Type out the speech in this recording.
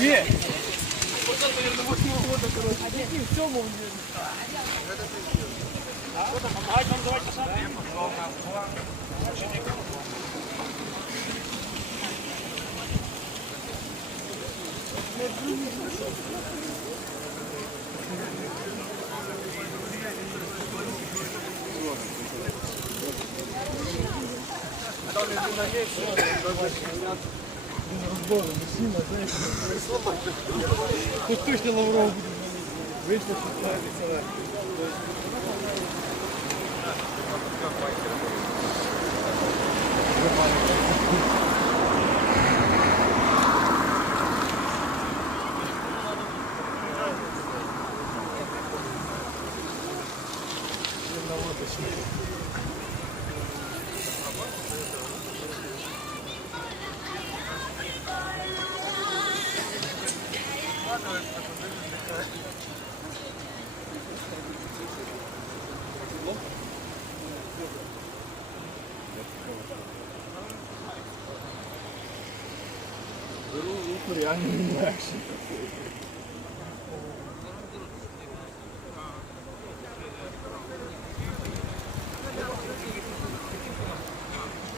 Є! Оце, наверное, восьмого года, короче. А який в цьому? Розбори, мужчина, знаєш, Тут точно Лавров буде. Вийшло, що справиться. Беру руку, реально не легше.